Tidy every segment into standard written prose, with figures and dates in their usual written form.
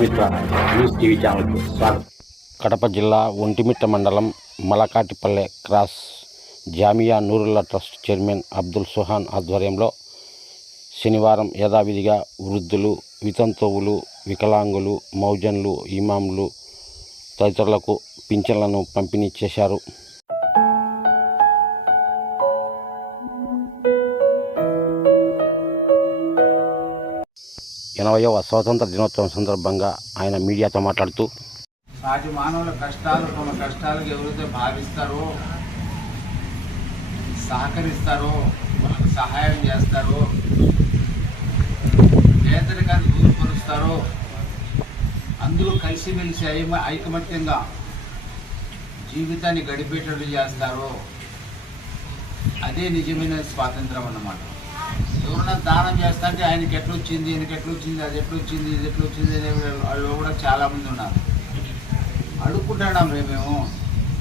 Prajamitra news TV ఛానల్కు స్వాగతం. కడప జిల్లా ఒంటిమిట్ట మండలం Malakatipalle cross Jamia Noorullah trust chairman Abdul Suhan ఆధ్వర్యంలో శనివారం యథావిధిగా వృద్ధులు, వితంతువులు, వికలాంగులు, మౌజన్లు, ఇమాంలు తదితరులకు పింఛన్లను పంపిణీ చేశారు. ఎనభైవ స్వాతంత్ర దినోత్సవం సందర్భంగా ఆయన మీడియాతో మాట్లాడుతూ, సాటి మానవుల కష్టాలు తమ కష్టాలకు ఎవరైతే భావిస్తారో, సహకరిస్తారో, వాళ్ళకి సహాయం చేస్తారో, పేదరికాన్ని దూరపరుస్తారో, అందరూ కలిసిమెలిసి ఐకమత్యంగా జీవితాన్ని గడిపేటట్టు చేస్తారో అదే నిజమైన స్వాతంత్రం అన్నమాట. ఎవరైనా దానం చేస్తా అంటే ఆయనకి ఎట్లొచ్చింది, ఈయనకి ఎట్లొచ్చింది, అది ఎట్లొచ్చింది, ఇది ఎట్లొచ్చింది అనే వాళ్ళు కూడా చాలామంది ఉన్నారు. అడుక్కుంటాం, మేము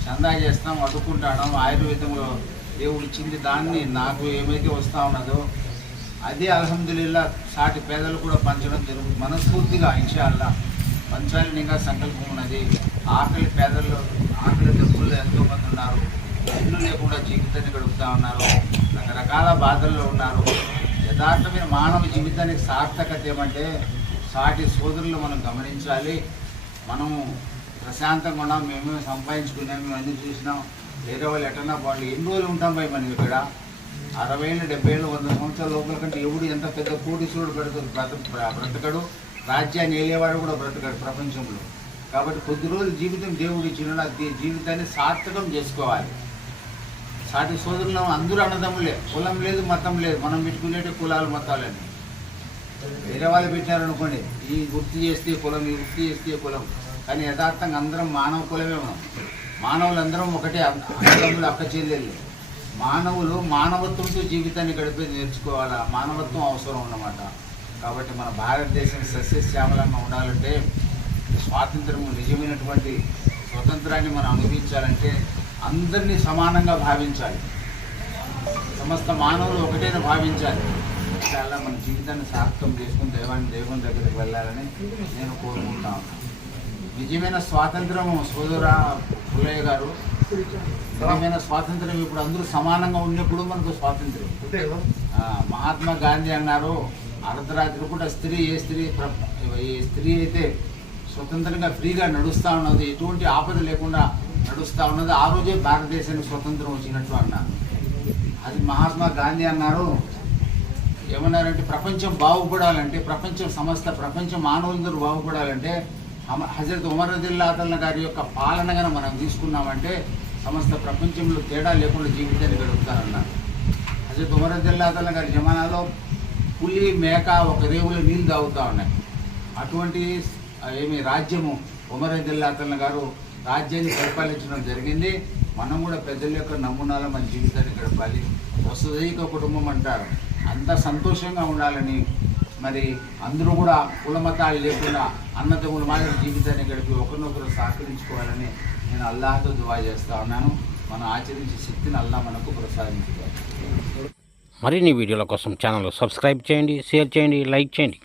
చందా చేస్తాం, అడుక్కుంటాం. ఆయుర్వేదంలో దేవుడు ఇచ్చింది దాన్ని నాకు ఏమైతే వస్తూ ఉన్నదో అదే అల్హమ్దులిల్లా సాటి పేదలు కూడా పంచడం జరుగుతుంది. మనస్ఫూర్తిగా ఇన్షాల్లా పంచాలని ఇంకా సంకల్పం ఉన్నది. ఆకలి దెబ్బలు ఎంతోమంది ఉన్నారు, ఇల్లు లేకుండా జీవితాన్ని గడుపుతూ ఉన్నారు, రకరకాల బాధల్లో ఉన్నారు. యథార్థమైన మానవ జీవితానికి సార్థకత ఏమంటే సాటి సోదరులు మనం గమనించాలి. మనము ప్రశాంతంగా ఉన్నాం, మేమే సంపాదించుకున్నాం, మేము అన్నీ చూసినాం. వేరే వాళ్ళు ఎటన్నా వాళ్ళు ఎన్ని రోజులు ఉంటాం పోయి మనం ఇక్కడ 60 ఏళ్ళు, 70 ఏళ్ళు, 100 సంవత్సరాల లోపల కంటే ఎవడు ఎంత పెద్ద కోటీశ్వరుడు బ్రతకడు, రాజ్యాన్ని ఏలేవాడు కూడా బ్రతకడు ప్రపంచంలో. కాబట్టి కొద్ది రోజులు జీవితం దేవుడు ఇచ్చిన జీవితాన్ని సార్థకం చేసుకోవాలి. సాటి సోదరులు అందరూ అన్నదమ్ములే, కులం లేదు, మతం లేదు. మనం పెట్టుకునేటి కులాలు, మతాలని వేరే వాళ్ళు పెట్టారనుకోండి, ఈ వృత్తి చేస్తే కులం, ఈ వృత్తి చేస్తే కులం. కానీ యథార్థంగా అందరం మానవ కులమే. మనం మానవులందరం ఒకటే, అన్నదమ్ములు, అక్క చెల్లెళ్ళు. మానవులు మానవత్వంతో జీవితాన్ని గడిపేది నేర్చుకోవాలా. మానవత్వం అవసరం అన్నమాట. కాబట్టి మన భారతదేశం సస్యశ్యామలంగా ఉండాలంటే, స్వాతంత్రము నిజమైనటువంటి స్వతంత్రాన్ని మనం అనుభవించాలంటే అందరినీ సమానంగా భావించాలి. సమస్త మానవులు ఒకటేనా భావించాలి. చాలా మన జీవితాన్ని సార్థకం చేసుకుని దైవం దగ్గరికి వెళ్ళాలని నేను కోరుకుంటాను. నిజమైన స్వాతంత్రము సోదరా పుల్లయ్య గారు, నిజమైన స్వాతంత్రం ఇప్పుడు అందరూ సమానంగా ఉన్నప్పుడు మనకు స్వాతంత్రం. మహాత్మా గాంధీ అన్నారు, అర్ధరాత్రి కూడా ఏ స్త్రీ అయితే స్వతంత్రంగా ఫ్రీగా నడుస్తూ ఉన్నది, ఎటువంటి ఆపద లేకుండా నడుస్తూ ఉన్నది, ఆ రోజే భారతదేశానికి స్వతంత్రం వచ్చినట్టు అన్నారు. అది మహాత్మా గాంధీ అన్నారు. ఏమన్నారంటే ప్రపంచం బాగుపడాలంటే, సమస్త ప్రపంచం మానవులందరూ బాగుపడాలంటే హజరత్ ఉమర్ రదియల్లాహు గారి యొక్క పాలనగా మనం తీసుకున్నామంటే సమస్త ప్రపంచంలో తేడా లేకుండా జీవితాన్ని గడుపుతారన్నారు. హజరత్ ఉమర్ రదియల్లాహు గారి జమానాలో పులి, మేక ఒక రేవులో నీళ్ళు తాగుతూ ఉన్నాయి. అటువంటి రాజ్యము ఉమర్ రదియల్లాహు గారు రాజ్యాన్ని పరిపాలించడం జరిగింది. మనం కూడా పెద్దల యొక్క నమూనాలో మన జీవితాన్ని గడపాలి. వసుదైక కుటుంబం అంటారు. అంత సంతోషంగా ఉండాలని, మరి అందరూ కూడా కులమతాలు లేకుండా అన్నదమ్ముల మాదిరి జీవితాన్ని గడిపి ఒకరినొకరు సహకరించుకోవాలని నేను అల్లాహతో దువా చేస్తా ఉన్నాను. మనం ఆచరించే శక్తిని అల్లాహ్ మనకు ప్రసాదించుకోవాలి. మరిన్ని వీడియోల కోసం ఛానల్ సబ్స్క్రైబ్ చేయండి, షేర్ చేయండి, లైక్ చేయండి.